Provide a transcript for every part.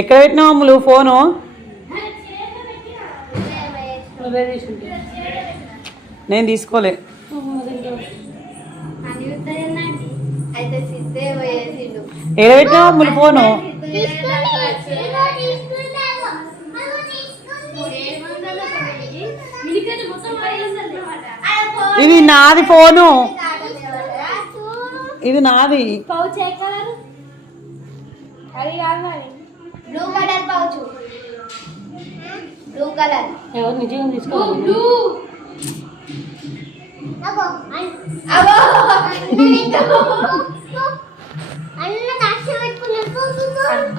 ఎక్కడ పెట్టినావు అమ్ములు ఫోను? నేను తీసుకోలే. ఎక్కడ పెట్టినావు అమ్ములు ఫోను? ఇది నాది ఫోను, ఇది నాది. Blue colour pouch, blue colour. ఎవరు నిజంగా తీసుకోవాలి?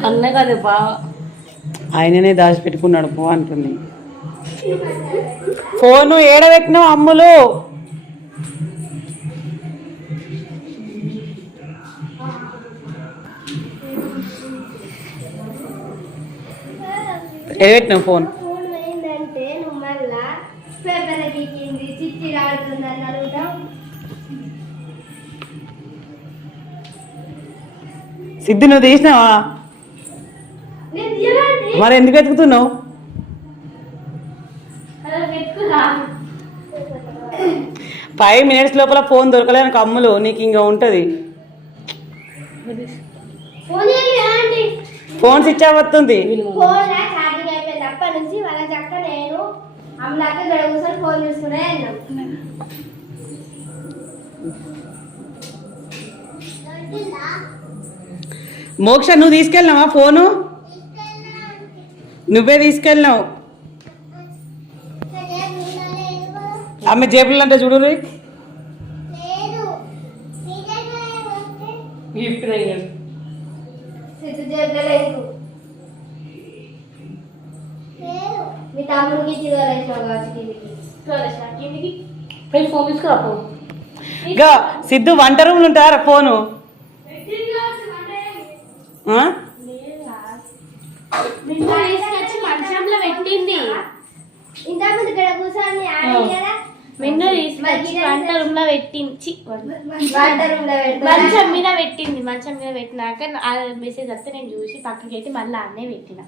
అన్న కదా బా, ఆయననే దాచిపెట్టుకున్నాడు పో అంటుంది. ఫోను ఏడబెట్టినావు అమ్ములు? ఏడబెట్టినావు ఫోన్? ఏంటంటే నువ్వు మళ్ళా పేపర్ గీకింది, చిట్టి రాడుతుందని అడుగుతావు. సిద్ధు నువ్వు తీసినావా? మరి ఎందుకు వెతుకుతున్నావు? 5 minutes లోపల ఫోన్ దొరకలేని అమ్ములు నీకు ఇంకా ఉంటుంది. ఫోన్ స్విచ్ ఆఫ్ వస్తుంది. అప్పటి నుంచి వాళ్ళ చక్క నేను అమ్మలాక ఇక్కడ కూర్చొని ఫోన్ చూసుకునే మోక్ష నువ్వు తీసుకెళ్ళినావా ఫోను? నువ్వే తీసుకెళ్ళినావు. ఆమె జేబులు అంటే చూడు. మీ తమ్ముడికి ఫోన్ తీసుకురా. ఇంకా సిద్ధు వంట రూమ్లు ఉంటారా ఫోను? మంచంలో పెట్టింది. ఇంతకుముందు ఇక్కడ కూర్చొని మిన్ను తీసుకొచ్చి వంట రూమ్ లో పెట్టించి మంచం మీద పెట్టింది. మంచం మీద పెట్టినాక ఆ మెసేజ్ వస్తే నేను చూసి పక్కకి అయితే మళ్ళీ అన్నే పెట్టిన.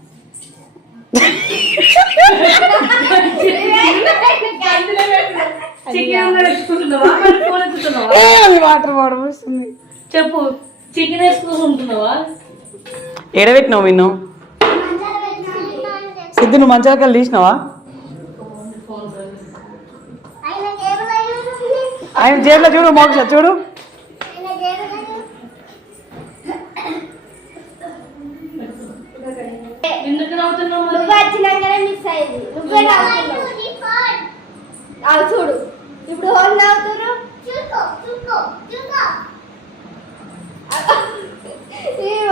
వాటర్ వాటర్ వస్తుంది. చెప్పు, చికెన్ వేసుకుంటున్నావా? ఎడబెట్టినావు విన్ను? సిద్ధు నువ్వు మంచాలకెళ్ళి తీసినావా? ఆయన జేబులో చూడు మోక్ష, చూడు. నువ్వు వచ్చినాకనే మిస్ అయింది. నువ్వే చూడు ఇప్పుడు హోల్ నవ్వుతురు.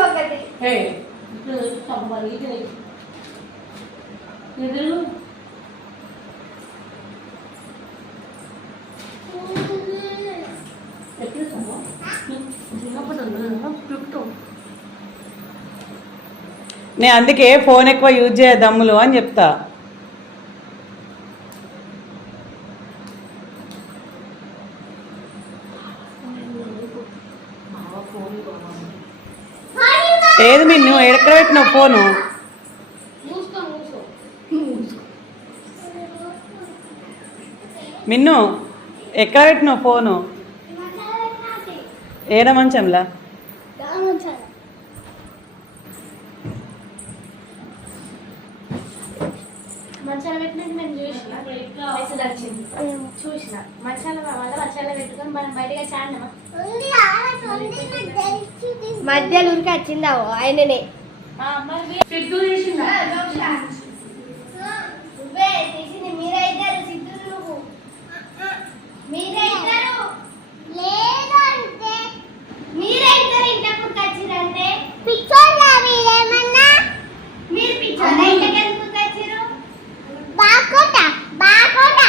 ఒకటి నేను అందుకే ఫోన్ ఎక్కువ యూజ్ చేయదమ్ములు అని చెప్తా. ఏది మిన్ను ఎక్కడ పెట్టినావు ఫోను? మిన్ను ఎక్కడ పెట్టినావు ఫోను? ఏడ మంచంలా? మంచాల పెట్టినట్టు నేను చూసిన మెసేజ్ వచ్చింది, చూసిన మంచాల వల్ల మంచాల పెట్టుకొని మనం బయటగా చాడినామా మధ్యలో ఉరికి వచ్చిందా ఆయననే సిద్ధు తీసిందా? నువ్వే తీసింది. మీరే ఇద్దరు సిద్ధు నువ్వు మీరే ఇద్దరు లేదు అంటే మీరే ఇద్దరు ఇంటప్పుడు వచ్చిరంటే పిచ్చోళ్ళ మీరేమన్నా మీరు పిచ్చోళ్ళ ఇంటికి ఎందుకు వచ్చిరు? బాకోట బాకోట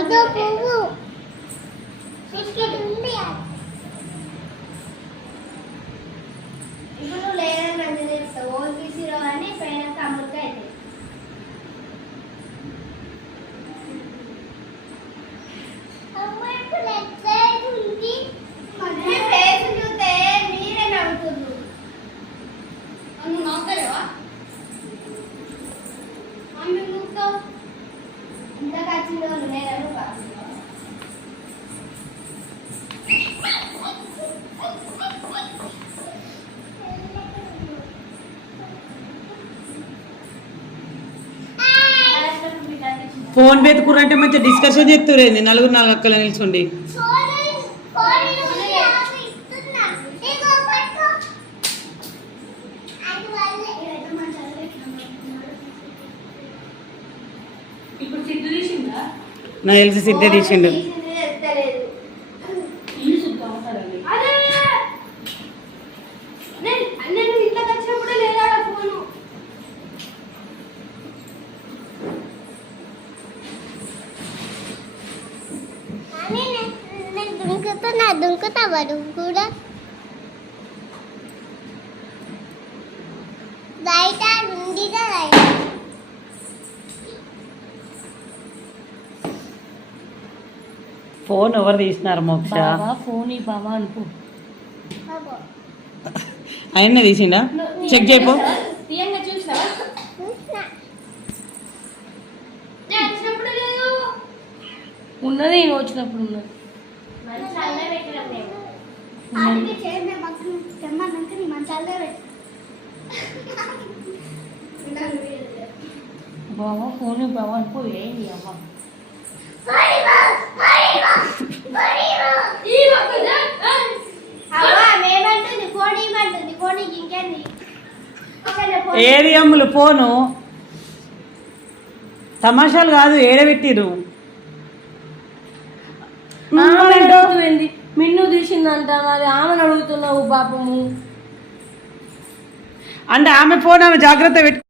ఇదో పువ్వు చూసుకుంటుంది. ఇప్పుడు లేదని మంచి చెప్తావు. ఓన్ తీసిరో అని పైన కమ్ములుగా అయితే ఫోన్ వెతుకురంటే మంచిగా డిస్కషన్ చేస్తురేంది నలుగురు నాలుగు అక్కల నిల్చుండి. ఇప్పుడు సిద్ధు తీసిందా నాకు తెలిసి సిద్ధే తీసిండు. ఇల్లు సిద్ధు మాట్లాడాలి. నేను ఇంట్లోకి వచ్చినప్పుడే లేదా ఫోను. దుంకుతావా నువ్వు కూడా బయట ఉంది కదా. ఫోన్ ఎవరు తీసినారు మోక్ష? ఫోన్ ఈ బాబా అనుకో. ఆయన తీసిండా? చెక్ చేయపో. తీయంగా చూసినావా? ఉన్నది నేను వచ్చినప్పుడు ఉన్నది. బాబా ఫోన్ బాబా అనుకో. ఏంటి అవ్వ మేమంటుంది ఫోన్ ఇవ్వమంటుంది. ఫోన్ ఇంకేంది ఏది అమ్ములు ఫోను? తమాషాలు కాదు, ఏడబెట్టిరు. మిన్ను తీసిందంట, మరి ఆమెను అడుగుతున్నావు పాపము. అంటే ఆమె ఫోన్ ఆమె జాగ్రత్త పెట్టు.